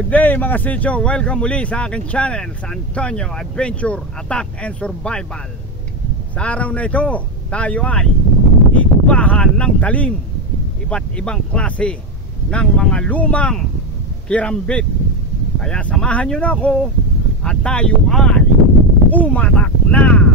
Good day mga sityo, welcome muli sa aking channel sa Antonio Adventure, Attack and Survival. Sa araw na ito, tayo ay igbahan ng talim, iba't ibang klase ng mga lumang kirambit. Kaya samahan nyo na ako at tayo ay umatak na!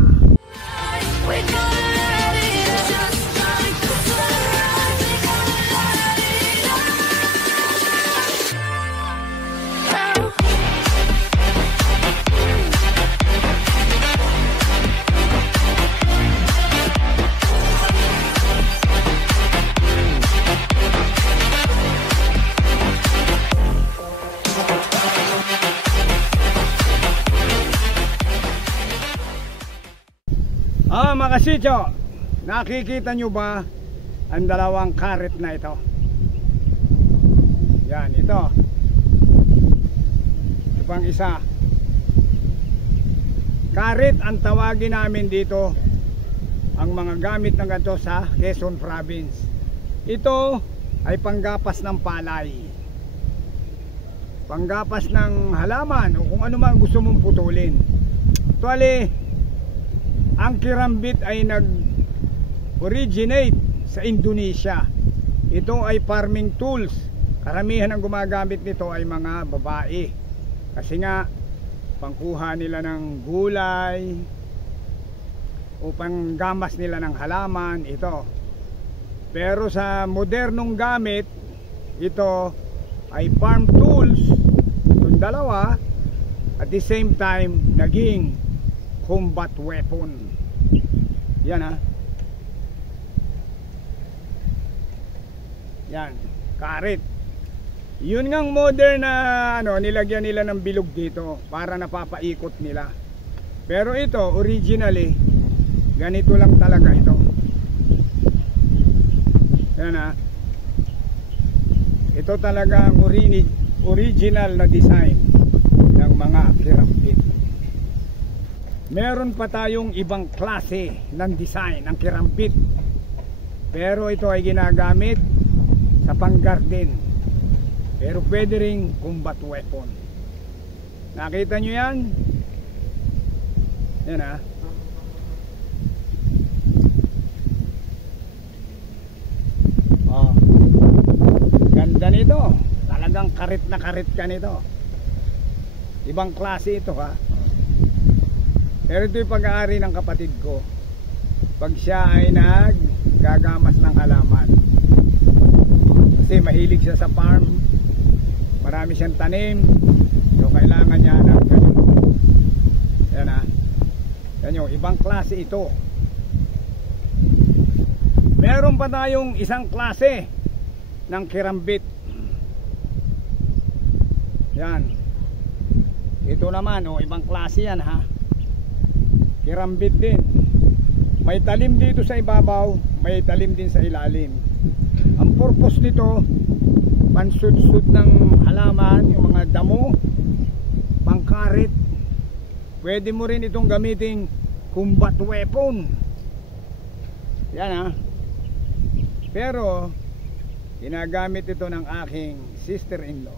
Mga sityo, nakikita nyo ba ang dalawang karet na ito? Yan, ito. Ito pang isa. Karet ang tawagin namin dito, ang mga gamit ng ganito sa Quezon Province. Ito ay panggapas ng palay, panggapas ng halaman o kung ano man gusto mong putulin. Actually, ang kirambit ay nag-originate sa Indonesia. Ito ay farming tools. Karamihan ng gumagamit nito ay mga babae. Kasi nga, pangkuha nila ng gulay o panggamas nila ng halaman, ito. Pero sa modernong gamit, ito ay farm tools. Yung dalawa, at the same time, naging combat weapon. Yan ha. Yan, karet. Yun ngang modern na nilagyan nila ng bilog dito para napapaikot nila. Pero ito, originally, ganito lang talaga ito. Yan ha. Ito talaga ang original na design ng mga kirambit. Meron pa tayong ibang klase ng design ng kirambit, pero ito ay ginagamit sa pang-garden, pero pwede ring combat weapon. Nakita nyo yan? Yan ha. Oh, ganda nito. Talagang karit na karit ka nito. Ibang klase ito ha. Pero ito yung pag-aari ng kapatid ko. Pag siya ay naggagamas ng halaman, kasi mahilig siya sa farm, marami siyang tanim, so kailangan niya ng ganyan. Yan ha. Yan yung ibang klase ito. Meron pa tayong isang klase ng kirambit. Yan. Ito naman ibang klase yan ha. Kirambit din. May talim dito sa ibabaw, may talim din sa ilalim. Ang purpose nito, pansud-sud ng halaman, yung mga damo, pangkarit. Pwede mo rin itong gamiting combat weapon. Yan ha. Pero ginagamit ito ng aking sister-in-law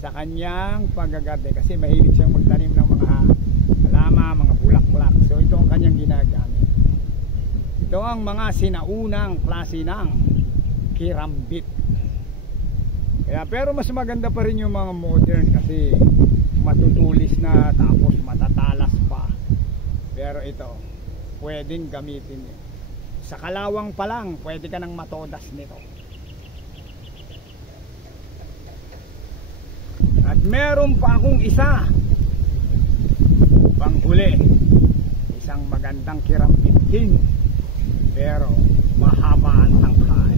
sa kanyang paggagarde, kasi mahilig siyang magtanim ng mga halaman, mga bulaklak. So ito ang kanyang ginagamit. Ito ang mga sinaunang klase ng kirambit. Kaya, pero mas maganda pa rin yung mga modern, kasi matutulis na tapos matatalas pa. Pero ito, pwedeng gamitin yun. Sa kalawang pa lang, pwede ka nang matodas nito. At meron pa akong isa panghuli, isang magandang kirambit din, pero mahaba ang tangkay.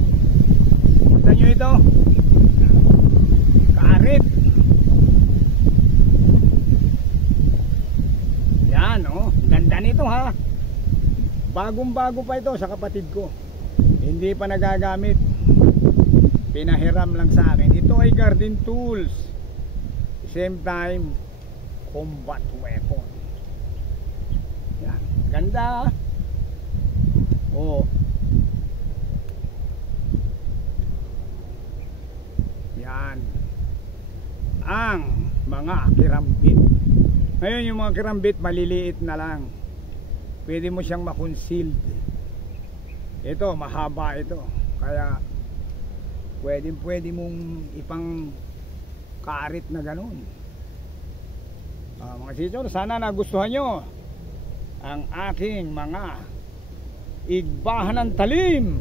Kita nyo ito? Karit. Yan ganda nito ha. Bagong bago pa ito sa kapatid ko, hindi pa nagagamit, pinahiram lang sa akin. Ito ay garden tools, same time combat weapon. Yan, ganda. Yan ang Ngayon yung mga kirambit maliliit na lang, pwede mo siyang makoncealed. Ito mahaba ito, kaya pwede mong ipang karit na ganun. Mga sisyo, sana nagustuhan nyo ang aking mga igbahan ng talim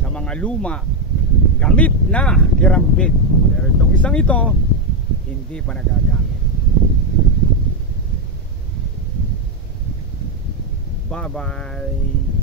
sa mga luma gamit na kirambit. Pero itong isang ito hindi pa nagagamit. Bye bye.